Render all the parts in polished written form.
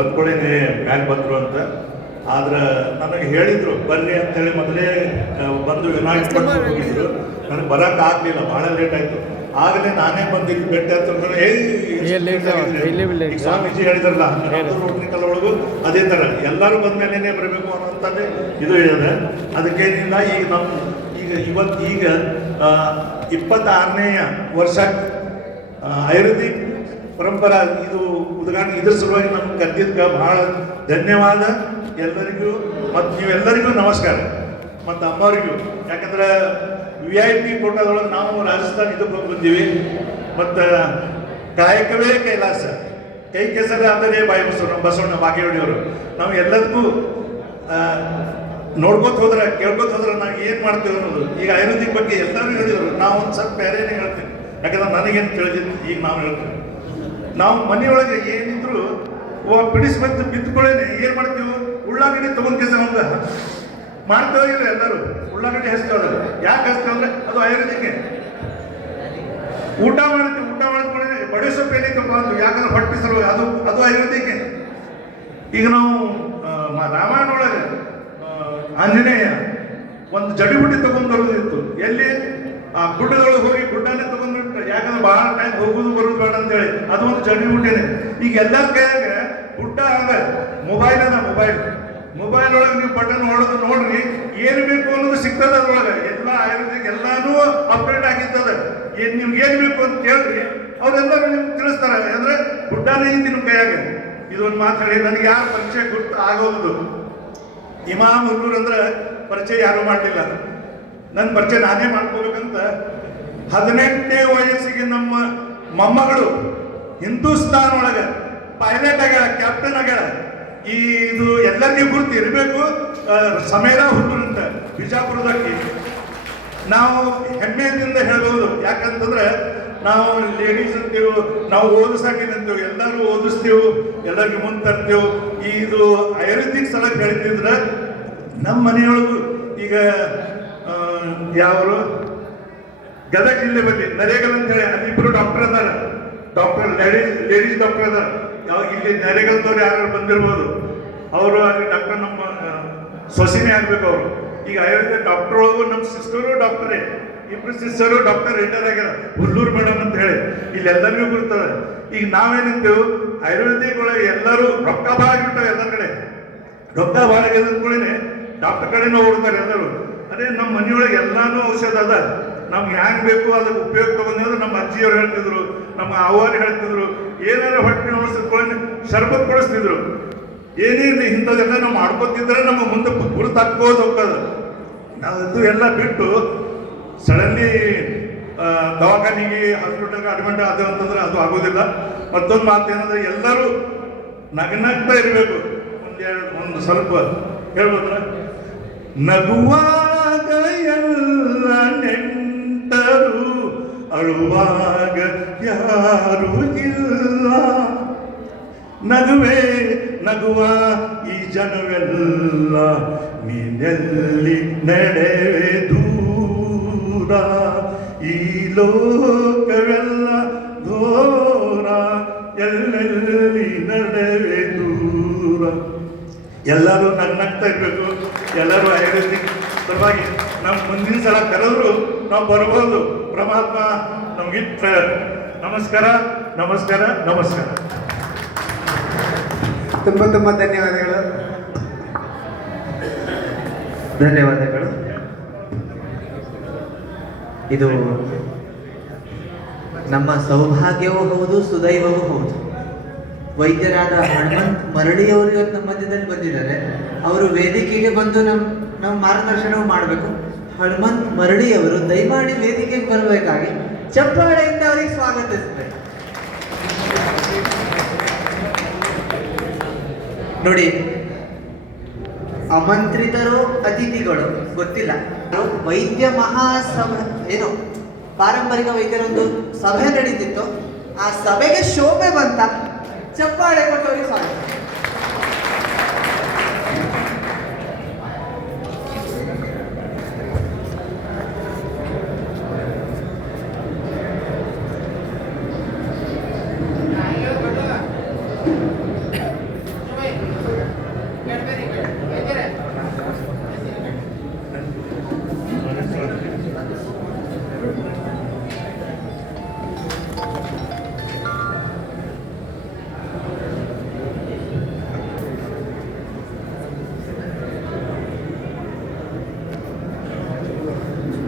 ಬಂದ್ಕೊಳ್ಳೇನೆ ಮ್ಯಾಗ ಬಂದರು ಅಂತ. ಆದ್ರೆ ನನಗೆ ಹೇಳಿದ್ರು ಬರ್ರಿ ಅಂತೇಳಿ ಮೊದಲೇ ಬಂದು ವಿನಾಯಕ ಹೋಗಿದ್ರು. ನನಗೆ ಬರೋಕೆ ಆಗಲಿಲ್ಲ, ಭಾಳ ಲೇಟ್ ಆಯಿತು. ಆಗಲೇ ನಾನೇ ಬಂದಿದ್ದು ಬೆಟ್ಟ ಅಂತಂದ್ರೆ ಸ್ವಾಮೀಜಿ ಹೇಳಿದ್ರಲ್ಲ ರೋಟರಿ ಕಲೊಳಗು ಅದೇ ಥರ ಎಲ್ಲರೂ ಬಂದ ಮೇಲೇ ಬರಬೇಕು ಅನ್ನೋಂಥದ್ದೇ ಇದು ಹೇಳಿದೆ. ಅದಕ್ಕೇನಿಲ್ಲ, ಈಗ ನಮ್ಮ ಈಗ 26ನೇ ವರ್ಷ ಆಯುರ್ವೇದಿಕ್ ಪರಂಪರಾ ಇದು ಉದ್ಘಾಟನೆ. ಇದ್ರ ಸಲುವಾಗಿ ನಮ್ಗೆ ಕರೆದಿದ್ದ ಭಾಳ ಧನ್ಯವಾದ ಎಲ್ಲರಿಗೂ. ಮತ್ತು ನೀವೆಲ್ಲರಿಗೂ ನಮಸ್ಕಾರ. ಮತ್ತು ಅಮ್ಮವರಿಗೂ, ಯಾಕಂದ್ರೆ VIP ಕೋಟಾದೊಳಗೆ ನಾವು ರಾಜಸ್ಥಾನ ಇದಕ್ಕೆ ಹೋಗಿ ಬಂದೀವಿ. ಮತ್ತು ಕಾಯಕವೇ ಕೈಲಾಸ, ಕೈ ಕೆಸರ ಅಂದರೆ ಬಾಯಿ ಬಸವಣ್ಣ ಬಾಗೇವಾಡಿಯವರು. ನಾವು ಎಲ್ಲದಕ್ಕೂ ನೋಡ್ಕೊತ ಹೋದ್ರೆ ಕೇಳ್ಕೊತ ಹೋದ್ರೆ ನಾವು ಏನು ಮಾಡ್ತೀವಿ ಅನ್ನೋದು. ಈಗ ಆಯುರ್ವೇದಿಕ್ ಬಗ್ಗೆ ಎಲ್ಲರೂ ಹೇಳಿದರು, ನಾವು ಒಂದು ಸ್ವಲ್ಪ ಬೇರೆನೇ ಹೇಳ್ತೀವಿ. ಯಾಕಂದ್ರೆ ನನಗೇನು ತಿಳಿದಿತ್ತು ಈಗ ನಾವು ಹೇಳ್ತೀವಿ. ನಾವು ಮನೆಯೊಳಗೆ ಏನಿದ್ರು ಬಿಡಿಸ್ಬಂದು ಬಿದ್ದುಕೊಳ್ಳೇನೆ ಏನು ಮಾಡ್ತೀವಿ, ಉಳ್ಳಾಗಡ್ಡಿ ತೊಗೊಂಡು ಕೆಲಸ ನಮ್ಗೆ ಮಾಡ್ತೇವೆ ಇಲ್ಲ ಎಲ್ಲರೂ. ಉಳ್ಳಾಗಡ್ಡಿ ಹಚ್ತೇವೆ. ಯಾಕೆ ಹಚ್ತೇವೆ ಅಂದರೆ ಅದು ಆಯುರ್ವೇದಿಕ್ಕೆ. ಊಟ ಮಾಡ್ಕೊಳ್ಳಿ ಬಡಿ ಸೊಪ್ಪು ಏನೇ ತಗೊಂಡು, ಯಾಕಂದ್ರೆ ಹೊಟ್ಟೆ ಸಲುವಾಗಿ ಅದು ಆಯುರ್ವೇದಿಕ್ಕೆ. ಈಗ ನಾವು ರಾಮಾಯಣ ಒಳಗೆ ಆಂಜನೇಯ ಒಂದು ಜಡಿಬುಟ್ಟಿ ತಗೊಂಡು ಬರೋದಿತ್ತು. ಎಲ್ಲಿ ಆ ಗುಡ್ಡದೊಳಗೆ ಹೋಗಿ ಗುಡ್ಡನೇ ತಗೊಂಡ್ಬಿಟ್ರೆ, ಯಾಕಂದ್ರೆ ಭಾಳ ಟೈಮ್ ಹೋಗುದು ಬರೋದು ಬೇಡ ಅಂತೇಳಿ ಅದು ಒಂದು ಜಡಿಬುಟ್ಟಿನೇ. ಈಗ ಎಲ್ಲ ಕೈಯಾಗ ಗುಡ್ಡ ಆದ ಮೊಬೈಲ್ ಅದ. ಮೊಬೈಲ್ ಒಳಗೆ ನೀವು ಬಟನ್ ಹೊಡೆದು ನೋಡ್ರಿ, ಏನು ಬೇಕು ಅನ್ನೋದು ಸಿಗ್ತದ. ಅದ್ರೊಳಗೆ ಎಲ್ಲ ಆಯುರ್ವೇದಿಕ್ ಎಲ್ಲಾನು ಅಪ್ಡೇಟ್ ಆಗಿರ್ತದೆ. ನಿಮ್ಗೆ ಏನು ಬೇಕು ಅಂತ ಹೇಳ್ರಿ, ಅವರೆಲ್ಲರೂ ನಿಮ್ಗೆ ತಿಳಿಸ್ತಾರೆ. ಅಂದ್ರೆ ಗುಡ್ಡನೇ ಇದ್ದು ನಿಮ್ಮ ಕೈಯಾಗ. ಇದೊಂದು ಮಾತು ಹೇಳಿ, ನನಗೆ ಯಾರು ಪರಿಚಯ ಗುರ್ತು ಆಗೋದು. ಇಮಾಮ್ ಹುಲ್ಲೂರ್ ಅಂದ್ರೆ ಪರಿಚಯ ಯಾರು ಮಾಡಲಿಲ್ಲ. ನನ್ನ ಪರಿಚಯ ನಾನೇ ಮಾಡ್ಕೋಬೇಕಂತ 18ನೇ ವಯಸ್ಸಿಗೆ ನಮ್ಮ ಮೊಮ್ಮಗಳು ಹಿಂದೂಸ್ತಾನ್ ಒಳಗೆ ಪೈಲಟ್ ಆಗ್ಯಾಳ, ಕ್ಯಾಪ್ಟನ್ ಆಗ್ಯಾಳ. ಇದು ಎಲ್ಲರಿಗೂ ಗುರ್ತು ಇರಬೇಕು. ಸಮೇರಾ ಹುಲ್ಲೂರ್ ಅಂತ ಬಿಜಾಪುರದಕ್ಕೆ ನಾವು ಹೆಮ್ಮೆಯಿಂದ ಹೇಳ್ಬೋದು. ಯಾಕಂತಂದ್ರೆ ನಾವು ಲೇಡೀಸ್ ಅಂತೀವಿ, ನಾವು ಓದಿಸಾಕಿದಂತೀವಿ, ಎಲ್ಲರೂ ಓದಿಸ್ತೀವಿ, ಎಲ್ಲರಿಗೂ ಮುಂದೆ ತರ್ತೀವಿ. ಇದು ಆಯುರ್ವೇದಿಕ್ ಸಲ ಹೇಳ್ತಿದ್ರೆ ನಮ್ಮ ಮನೆಯೊಳಗೂ ಈಗ ಯಾವರು ಗದಗ ಜಿಲ್ಲೆ ಬಗ್ಗೆ ನರೇಗಲ್ ಅಂತ ಹೇಳಿ ಅಲ್ಲಿಬ್ಬರು ಡಾಕ್ಟರ್ ಅದಾರ. ಡಾಕ್ಟರ್ ಲೇಡೀಸ್ ಡಾಕ್ಟರ್ ಅದಾರ. ಯಾವಾಗ ಇಲ್ಲಿ ನರೇಗಲ್ದವ್ರು ಯಾರು ಬಂದಿರ್ಬೋದು, ಅವರು ಡಾಕ್ಟರ್ ನಮ್ಮ ಸೊಸಿನೇ ಆಗ್ಬೇಕು ಅವರು. ಈಗ ಆಯುರ್ವೇದ ಡಾಕ್ಟರ್ ಒಳಗು ನಮ್ಮ ಸಿಸ್ಟರು ಡಾಕ್ಟರೇ, ಇಬ್ಬರು ಸಿಸ್ಟರು ಡಾಕ್ಟರ್ ರಿಟೈರ್ ಆಗ್ಯಾರ, ಹುಲ್ಲೂರು ಮೇಡಮ್ ಅಂತ ಹೇಳಿ. ಇಲ್ಲೆಲ್ಲರಿಗೂ ಬರ್ತದೆ. ಈಗ ನಾವೇನಂತೇವೆ, ಆಯುರ್ವೇದಿಕ್ ಒಳಗೆ ಎಲ್ಲರೂ ರೊಕ್ಕ ಭಾಳ ಆಗಿಬಿಟ್ಟಾವೆ. ಎಲ್ಲ ಕಡೆ ರೊಕ್ಕ ಭಾಳ ಆಗ್ಯದ ಅಂದ್ಕೊಳ್ಳಿ ಡಾಕ್ಟರ್ ಕಡೆನೂ ಹೋಗ್ತಾರೆ ಎಲ್ಲರೂ. ಅದೇ ನಮ್ಮ ಮನೆಯೊಳಗೆ ಎಲ್ಲಾನು ಔಷಧ ಅದ. ನಮ್ಗೆ ಹ್ಯಾಂಗೆ ಬೇಕು ಅದಕ್ಕೆ ಉಪಯೋಗ ತಗೊಂಡ್ರೆ ನಮ್ಮ ಅಜ್ಜಿಯವ್ರು ಹೇಳ್ತಿದ್ರು, ನಮ್ಮ ಅವ್ವರು ಹೇಳ್ತಿದ್ರು. ಏನಾದ್ರು ಹೊಟ್ಟೆ ನೋಡಿಸ್ಕೊಳ್ಳಿ ಶರ್ಬತ್ ಕೊಡಿಸ್ತಿದ್ರು. ಏನೇನು ಇಂಥದ್ದೆಲ್ಲ ನಾವು ಮಾಡ್ಕೊತಿದ್ರೆ ನಮ್ಮ ಮುಂದೆ ಗುರುತಾಕೋದು ಹೋಗ್ತದೆ. ನಾವು ಇದು ಎಲ್ಲ ಬಿಟ್ಟು ಸಡನ್ಲಿ ದವಾಖಾನೆಗೆ ಹಾಸ್ಪಿಟಲ್ಗೆ ಅಡ್ಮಿಟ್ ಆದ ಅಂತಂದ್ರೆ ಅದು ಆಗೋದಿಲ್ಲ. ಮತ್ತೊಂದು ಮಾತು ಏನಂದ್ರೆ ಎಲ್ಲರೂ ನಗ್ನಗ್ತಾ ಇರಬೇಕು. ಒಂದು ಸ್ವಲ್ಪ ಹೇಳ್ಬೋದ್ರ, ನಗುವಾಗ ಎಲ್ಲ ನೆಂಟರು, ಅಳುವಾಗ ಯಾರು ಇಲ್ಲ. ನಗುವ ಈ ಜನವೆಲ್ಲ, ನೀನೆಲ್ಲಿ ನಡೆವೆ ದೂರ, ಈ ಲೋಕವೆಲ್ಲ ಘೋರ, ಎಲ್ಲೆಲ್ಲಿ ನಡೆವೆ ದೂರ. ಎಲ್ಲರೂ ನಗ್ನಗ್ತಾ ಇರಬೇಕು. ಎಲ್ಲರೂ ಆಯುರ್ವೇದಿಕ್ ಸಲುವಾಗಿ ನಮ್ಮ ಮುಂದಿನ ಸಲ ಕರೆದ್ರು ನಾವು ಬರ್ಬೋದು. ಪರಮಾತ್ಮ ನಮ್ಗಿಟ್ಟ. ನಮಸ್ಕಾರ ನಮಸ್ಕಾರ ನಮಸ್ಕಾರ. ತುಂಬ ಧನ್ಯವಾದಗಳು. ಇದು ನಮ್ಮ ಸೌಭಾಗ್ಯವೂ ಹೌದು, ಸುದೈವವೂ ಹೌದು. ವೈದ್ಯರಾದ ಹನುಮಂತ್ ಮರಳಿಯವರು ಇವತ್ತು ನಮ್ಮ ಮಧ್ಯದಲ್ಲಿ ಬಂದಿದ್ದಾರೆ. ಅವರು ವೇದಿಕೆಗೆ ಬಂದು ನಮ್ಮ ಮಾರ್ಗದರ್ಶನವೂ ಮಾಡಬೇಕು. ಹನುಮಂತ್ ಮರಳಿಯವರು ದಯಮಾಡಿ ವೇದಿಕೆಗೆ ಬರಬೇಕಾಗಿ ಚಪ್ಪಾಳೆಯಿಂದ ಅವರಿಗೆ ಸ್ವಾಗತಿಸಬೇಕು. ನೋಡಿ, ಆಮಂತ್ರಿತರು ಅತಿಥಿಗಳು ಗೊತ್ತಿಲ್ಲ. ವೈದ್ಯ ಮಹಾಸಭೆ ಏನು ಪಾರಂಪರಿಕ ವೈದ್ಯರೊಂದು ಸಭೆ ನಡೀತಿತ್ತು. ಆ ಸಭೆಗೆ ಶೋಭೆ ಬಂತ. ಚಪ್ಪಾಳೆ ಕೊಟ್ಟವರಿಗೆ ಸ್ವಾಗತ.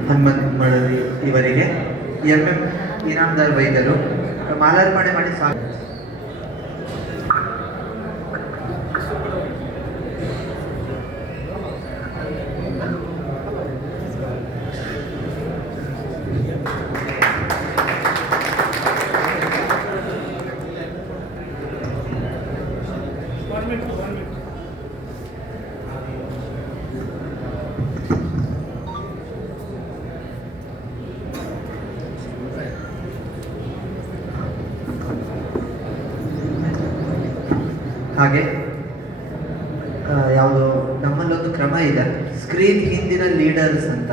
ಹನುಮಂತ್ ಮಳಲಿ ಇವರಿಗೆ MM ಇನಾಮದಾರ್ ವೈದ್ಯರು ಮಾಲಾರ್ಪಣೆ ಮಾಡಿ ಸ್ವಾಗತ. ಹಾಗೆ ಯಾವುದು ನಮ್ಮಲ್ಲೊಂದು ಕ್ರಮ ಇದೆ, ಸ್ಕ್ರೀನ್ ಹಿಂದಿನ ಲೀಡರ್ಸ್ ಅಂತ.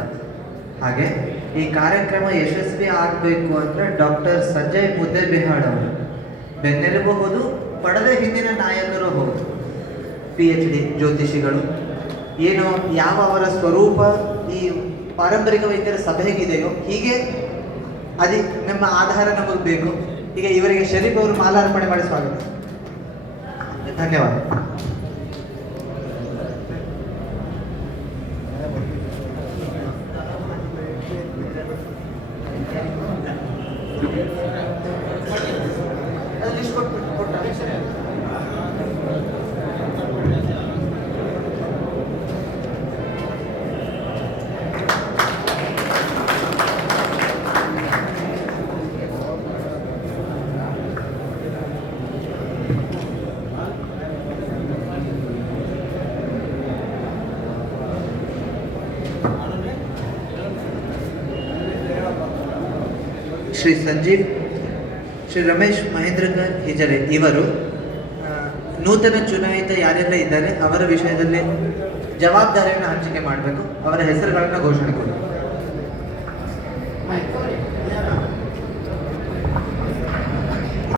ಹಾಗೆ ಈ ಕಾರ್ಯಕ್ರಮ ಯಶಸ್ವಿ ಆಗಬೇಕು ಅಂದರೆ ಡಾಕ್ಟರ್ ಸಂಜಯ್ ಮುದ್ದೆಬಿಹಾಳ್ ಅವರು ಬೆನ್ನೆಲುಬು ಹೌದು, ಪಡೆದ ಹಿಂದಿನ ನಾಯಕರು ಹೌದು. PhD ಜ್ಯೋತಿಷಿಗಳು ಏನು ಯಾವ ಅವರ ಸ್ವರೂಪ ಈ ಪಾರಂಪರಿಕ ವೈದ್ಯರ ಸಭೆಗಿದೆಯೋ ಹೀಗೆ ನಮ್ಮ ಆಧಾರ ನಮಗೆ ಬೇಕು. ಈಗ ಇವರಿಗೆ ಶರೀಫ್ ಅವರು ಮಾಲಾರ್ಪಣೆ ಮಾಡಿ ಸ್ವಾಗತ. ಧನ್ಯವಾದ. ಶ್ರೀ ಸಂಜೀವ್, ಶ್ರೀ ರಮೇಶ್ ಮಹೇಂದ್ರಕರ್ ಹಿಜರೆ ಇವರು ನೂತನ ಚುನಾಯಿತ ಯಾರೆಲ್ಲ ಇದ್ದಾರೆ ಅವರ ವಿಷಯದಲ್ಲಿ ಜವಾಬ್ದಾರಿಯನ್ನು ಹಂಚಿಕೆ ಮಾಡಬೇಕು. ಅವರ ಹೆಸರುಗಳನ್ನು ಘೋಷಣೆ ಕೊಡಿ.